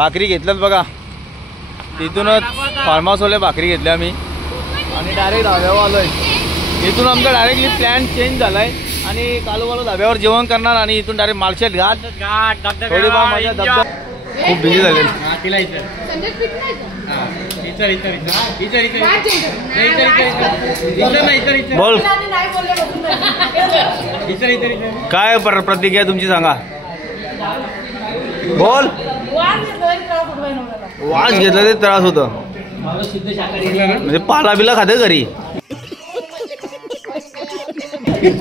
भाकरी घेतल्यात बघा, तिथूनच फार्म हाऊसवाले भाकरी घेतल्या आम्ही आणि डायरेक्ट धाब्यावर आलोय. इथून आमचा डायरेक्टली प्लॅन चेंज झालाय आणि कालूवाला धाब्यावर जेवण करणार आणि इथून डायरेक्ट माळशेत घाट थोडीफार माझ्या धबधबा. खूप बिझी झाले. बोल काय प्रतिक्रिया तुमची सांगा. बोल. वास घेतला ते त्रास होत म्हणजे पाला बिला खाते घरी.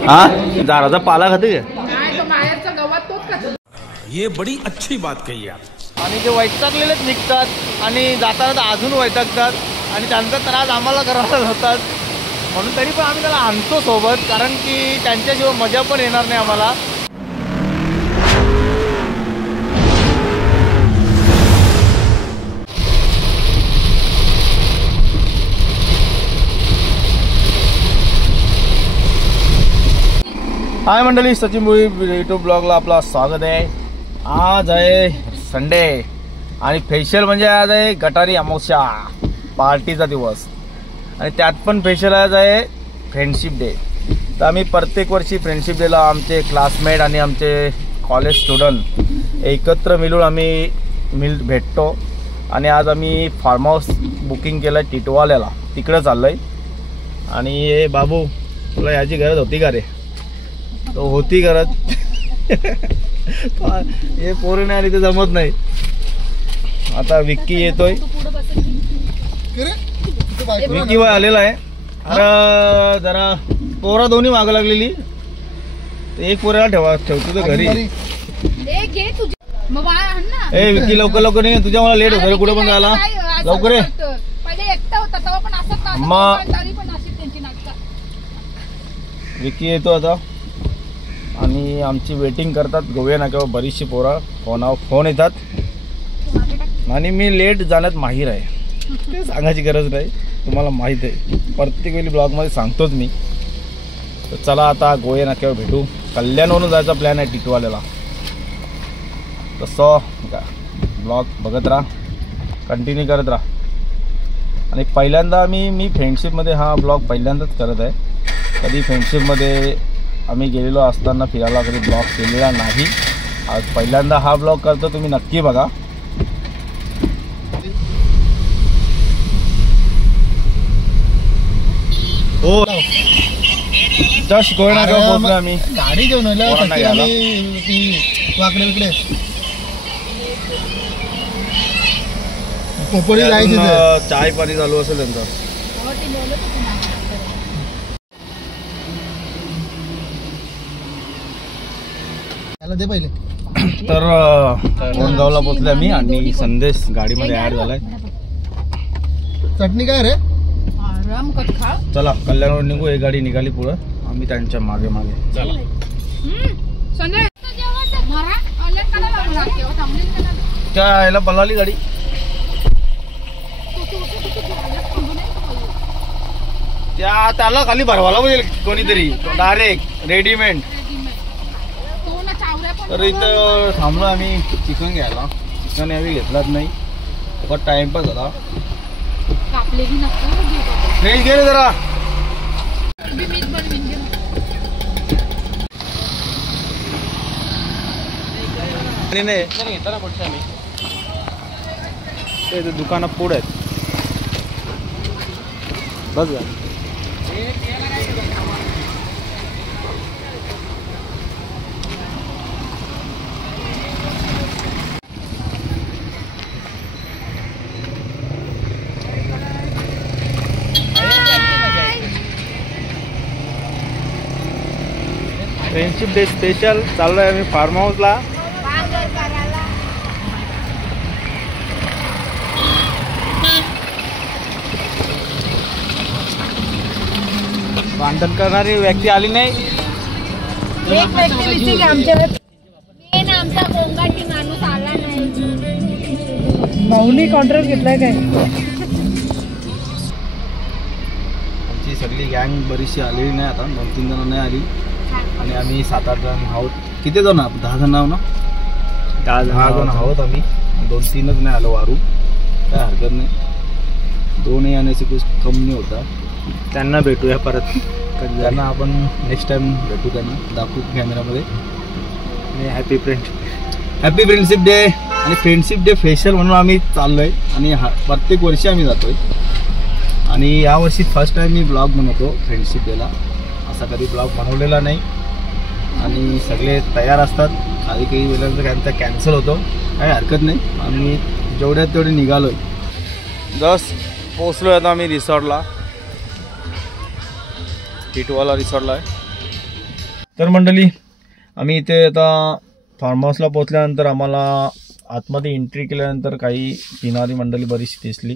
हा झाडाचा पाला खाते का. ये बड़ी अच्छी बात कही आप. आणि ते वैतागलेलेच निघतात आणि जाताना अजून वैतागतात आणि त्यांचा त्रास आम्हाला करायला होतात. म्हणून तरी पण आम्ही त्याला आणतो सोबत, कारण की त्यांच्याशिवाय मजा पण येणार नाही आम्हाला. हाय मंडळी, सचिन भोई यूट्यूब ब्लॉगला आपला स्वागत आहे. आज आहे संडे आणि स्पेशल म्हणजे आज आहे गटारी अमावस्या, पार्टीचा दिवस. आणि त्यात पण स्पेशल आज आहे फ्रेंडशिप डे. तर आम्ही प्रत्येक वर्षी फ्रेंडशिप डेला आमचे क्लासमेट आणि आमचे कॉलेज स्टुडंट एकत्र मिळून आम्ही भेटतो. आणि आज आम्ही फार्म हाऊस बुकिंग केलं आहे टिटवाल्याला, तिकडं चाललं आहे. आणि हे बाबू, तुला याची गरज होती का रे. तो होती करत. हे पोरं नाही आली तर जमत नाही. आता विक्की येतोय, विक्की बाय आलेला आहे. अरे जरा पोरा दोन्ही मागं लागलेली, एक पोऱ्याला ठेवतो तर घरी. ए विक्की लवकर लवकर नाही, तुझ्या मला लेट होतं कुठे पण जायला. लवकर ये. मग विक्की येतो आता आणि आमची वेटिंग करतात गोव्या नाक्यावर बरीचशी पोरं. फोन येतात आणि मी लेट जाण्यात माहीर आहे, ते सांगायची गरज नाही, तुम्हाला माहीत आहे. प्रत्येक वेळी ब्लॉगमध्ये सांगतोच मी. तर चला आता गोव्या नाक्यावर भेटू. कल्याणवरून जायचा प्लॅन आहे टिटवाल्याला. तसं ब्लॉग बघत राहा, कंटिन्यू करत राहा. आणि पहिल्यांदा मी फ्रेंडशिपमध्ये हा ब्लॉग पहिल्यांदाच करत आहे. कधी फ्रेंडशिपमध्ये आम्ही गेलेलो असताना फिरायला कधी ब्लॉग केलेला नाही. आज पहिल्यांदा हा ब्लॉग करतो, तुम्ही नक्की बघा. हो जस्ट गोव्या पोहोचलो आम्ही. गाडी घेऊन वाकडे विकडे पोपळी जायची. चाय पाणी चालू असेल त्यांचं. दे पहिले. तर कोणगावला पोहोचले आम्ही आणि संदेश गाडीमध्ये ऍड झालाय. चटणी काय रे. चला कल्याणवर निघू. एक गाडी निघाली पुढं, आम्ही त्यांच्या मागे मागे. चला त्या याला पळाली गाडी. त्याला खाली भरवायला पाहिजे कोणीतरी डायरेक्ट रेडीमेड. तर इथं थांबलो आम्ही चिकन घ्यायला. चिकन यावेळी घेतलाच नाही, फक्त टाइमपास झाला. फ्रेश घे जरा. ते दुकानात पुढे आहेत बस. फ्रेंडशिप डे स्पेशल चाललोय आम्ही फार्म हाऊसला. भांडण करणारी व्यक्ती आली नाही. एक व्यक्ती आमचा गोंगाटी माणूस आला नाही. माऊली कॉन्ट्रॅक्ट घेतलाय काय. आमची सगळी गँग बरीचशी आलेली नाही, आता 2-3 जण नाही आली. आणि आम्ही 7-8 जण आहोत. किती जण आहोत. 10 जण आहोत ना. 10 जण आहोत आम्ही. 2-3च नाही आलं वारू, काय हरकत नाही. 2 आण्याची कुछ कम नाही होता. त्यांना भेटूया परत. त्यांना आपण नेक्स्ट टाइम भेटू, त्यांना दाखवू कॅमेरामध्ये. Happy friendship day. आणि फ्रेंडशिप डे फेशियल म्हणून आम्ही चाललोय आणि प्रत्येक वर्षी आम्ही जातोय. आणि यावर्षी फर्स्ट टाइम मी ब्लॉग बनवतो फ्रेंडशिप डेला. असा कधी ब्लॉग बनवलेला नाही. आणि सगळे तयार असतात, काही वेळेला त्यांचा कॅन्सल होतो, काही हरकत नाही. आम्ही जेवढ्यात तेवढे निघालोय. जस्ट पोचलो आता आम्ही रिसॉर्टला, टिटवाला रिसॉर्टला आहे. तर मंडळी, आम्ही इथे आता फार्म हाऊसला पोचल्यानंतर आम्हाला आतमध्ये एंट्री केल्यानंतर काही पिणारी मंडळी बरीचशी दिसली.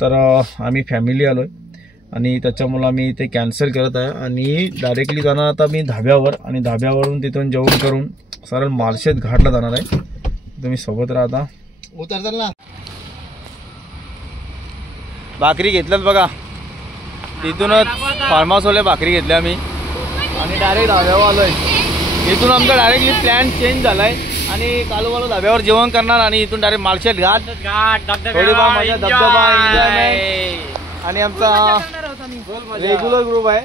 तर आम्ही फॅमिली आलो आहे आणि त्याच्यामुळं आम्ही इथे कॅन्सल करत आहे आणि डायरेक्टली जाणार आता मी धाब्यावर. आणि धाब्यावरून तिथून जेवण करून सरळ माळशेज घाटला जाणार आहे. तुम्ही सोबत राहता. उतरताल ना. भाकरी घेतल्यात बघा, तिथूनच फार्म हाऊसवाले भाकरी घेतल्या आम्ही आणि डायरेक्ट धाब्यावर आलो आहे. इथून आमचा डायरेक्टली प्लॅन चेंज झाला आहे आणि कालोबालो धाब्यावर जेवण करणार आणि इथून डायरेक्ट माळशेज घाट, थोडीफार मजा, धबधबा, एन्जॉयमेंट. आणि आमचा रेग्युलर ग्रुप आहे.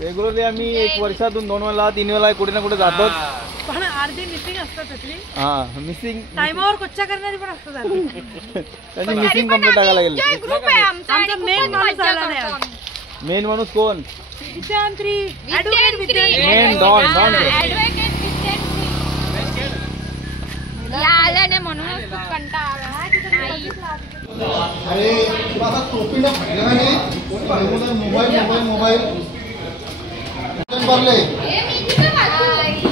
रेग्युलरली आम्ही 1 वर्षातून 2 वेळा 3 वेळा कुठे ना कुठे जातो. पण अर्धी मिसिंग असतात त्यातली. हां, मिसिंग टाइमावर कोच्चा करणारी पण असतात अर्धी. त्यांनी मिसिंग कंप्लीट टाकायला लागेल. ग्रुप आहे आमचा. आमचा मेन माणूस आला नाही आज. मेन माणूस कोण? विद्यांत्री, ॲडव्होकेट विद्यांत्री. मेन डॉन ॲडव्होकेट या आल्याने म्हणूनच खूप कंटाळा आला. अरे तुला आता टोपीला फायदा नाही. मोबाईल भरले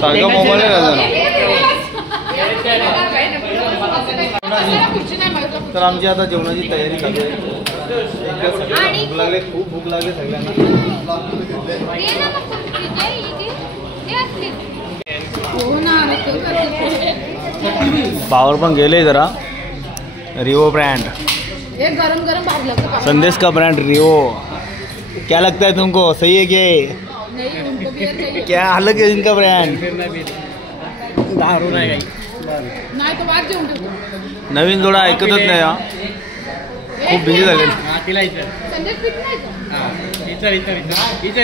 सारखा मोबाईल तर आमची आता जेवणाची तयारी चालू आहे. भूक लागले, खूप भूक लागली सगळ्यांना. पावर पण गेले जरा. रिओ ब्रांड, गरम गरम भारी लगता है. संदेश का ब्रांड रिओ. क्या लगता है तुमको, सही है क्या? नहीं उनको बियर चाहिए. क्या अलग है इनका ब्रांड? दारू नाही काही. नाही तो बाद जेवून ठेवतो. नवीन जोडा ऐकतच नाही हा. खूप बिझी झाले. तिला इथं संदेश पीत नाही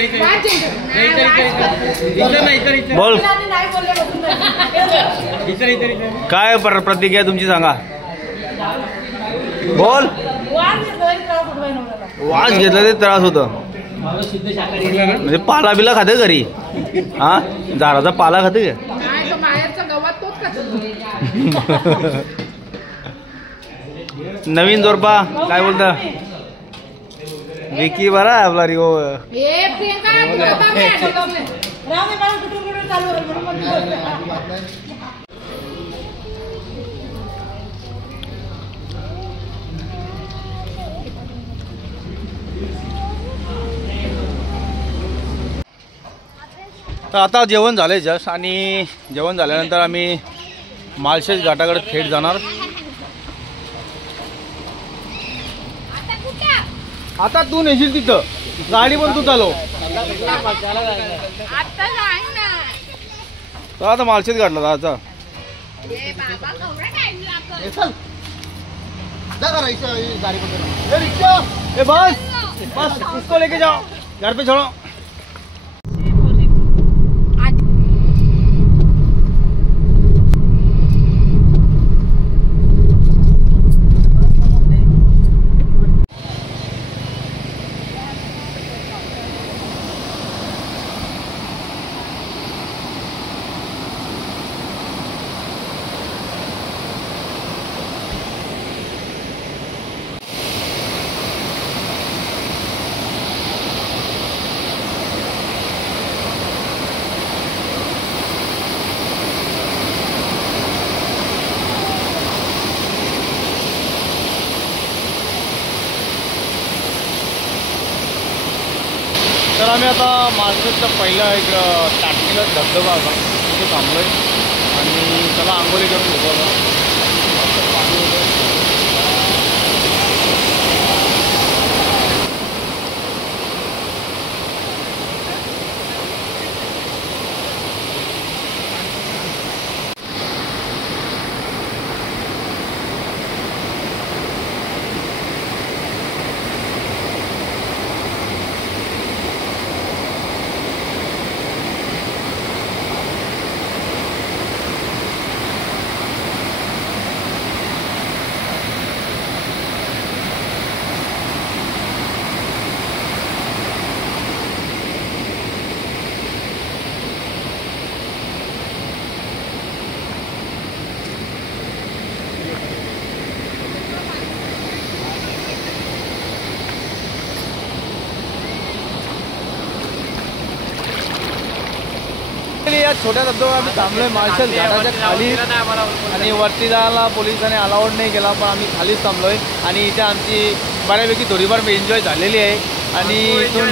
का? बाद जेवून बोल नाही बोलले बघून. काय प्रतिक्रिया तुमची सांगा. बोल. वास घेतला ते त्रास होतो. म्हणजे पाला बिला खाते घरी? हा, झाडाचा पाला खाते का? नाही तो बाहेरचा गवत तोच खातो. नवीन जोरपा काय बोलता? विकी बरा आहे आपला रिओ. ए प्रियंका तू होता काय? राव दे मला कुठून चालू आहे म्हणून म्हणतो. तर आता जेवण झालंय जस्ट आणि जेवण झाल्यानंतर आम्ही माळशेज घाटाकडे थेट जाणार. आता तू नेशील तिथं, गाडी पण तू चालव. आता सांग ना. तर आता माळशेज घाटला जायचा. ए बाबा केवढा टाइम लागतो. चल जा का रिक्षा गाड़ी पकड़. ए रिक्शा, ए बस बस, इसको लेके जाओ, घर पे छोड़ो. तर आम्ही आता मार्केटचा पहिला एक टाकलेला धबधबा होता तिथे थांबलोय आणि त्याला आंघोळी करून घेतो आता. पाणी होतं. छोट्या धबधब्यावर आम्ही थांबलोय मार्शल झाडाच्या खाली आणि वरती जायला पोलिसांनी अलाउड नाही केला पण आम्ही खालीच थांबलोय आणि इथे आमची बऱ्यापैकी थोडीफार एन्जॉय झालेली आहे आणि इथून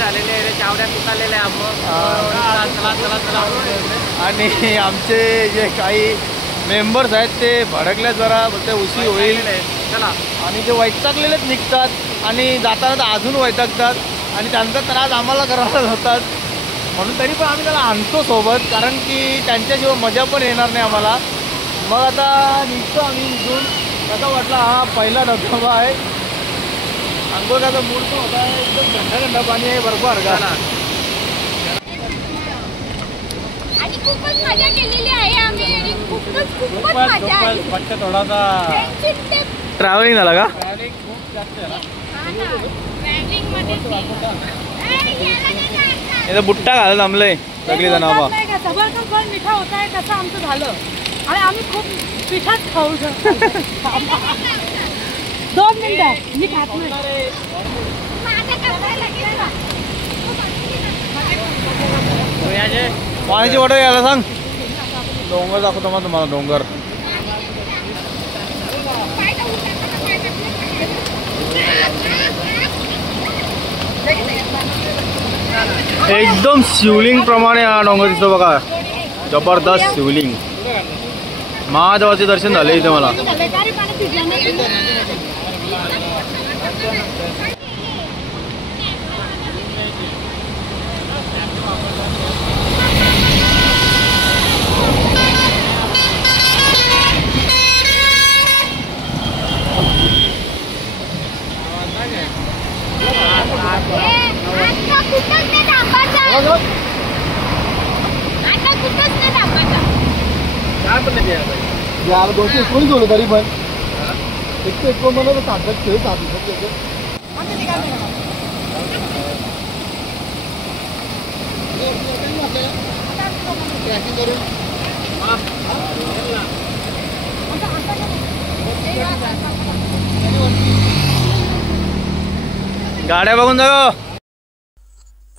आणि आमचे जे काही मेंबर्स आहेत ते भडकले जरा बोलते उशी होईल आणि ते वैतागलेलेच निघतात आणि जाताना तर अजून वैतागतात आणि त्यांचा त्रास आम्हाला करायला जातात म्हणून तरी पण आम्ही त्याला आणतो सोबत कारण की त्यांच्याशिवाय मजा पण येणार नाही आम्हाला. मग आता निघतो आम्ही इथून. कसा वाटला हा पहिला धबधबा आहे. अंघोळ त्याचा मूड पण होता एकदम थंड पाणी आहे बरोबर का आणि खूपच मजा केलेली आहे आम्ही आणि खूपच मजा आली. थोडासा ट्रॅव्हलिंग झाला का इथं बुट्टा घालून थांबलंय सगळी जण बाबा. सगळं फळ मिठा होत आहे तसं आमचं झालं आणि आम्ही खूप पिठाच खाऊ शकतो. 2 मिनिटं मी खात नाही. पाण्याची बॉटल यायला सांग. डोंगर दाखवतो मग तुम्हाला डोंगर. एकदम शिवलिंग प्रमाणे हा डोंगर दिसतो बघा. जबरदस्त शिवलिंग. महादेवाचे दर्शन झाले इथे मला. यार 200 कोणी झालं तरी पण एक मला सांगतात खेळ गाड्या बघून जा.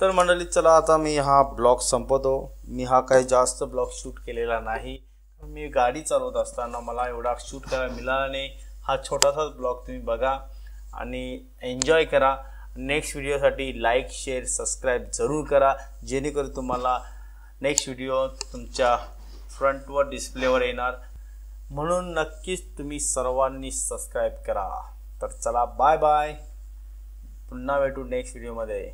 तर मंडळी चला आता मी हा ब्लॉग संपवतो. मी हा काही जास्त ब्लॉग शूट केलेला नाही. मी गाडी चालवत असताना मला एवढा शूट करायला मिळाला नाही. हा छोटासाच ब्लॉग तुम्ही बघा आणि एन्जॉय करा. नेक्स्ट व्हिडिओसाठी लाईक शेअर सबस्क्राईब जरूर करा जेणेकरून तुम्हाला नेक्स्ट व्हिडिओ तुमच्या फ्रंटवर डिस्प्लेवर येणार. म्हणून नक्कीच तुम्ही सर्वांनी सबस्क्राईब करा. तर चला बाय बाय. पुन्हा भेटू नेक्स्ट व्हिडिओमध्ये.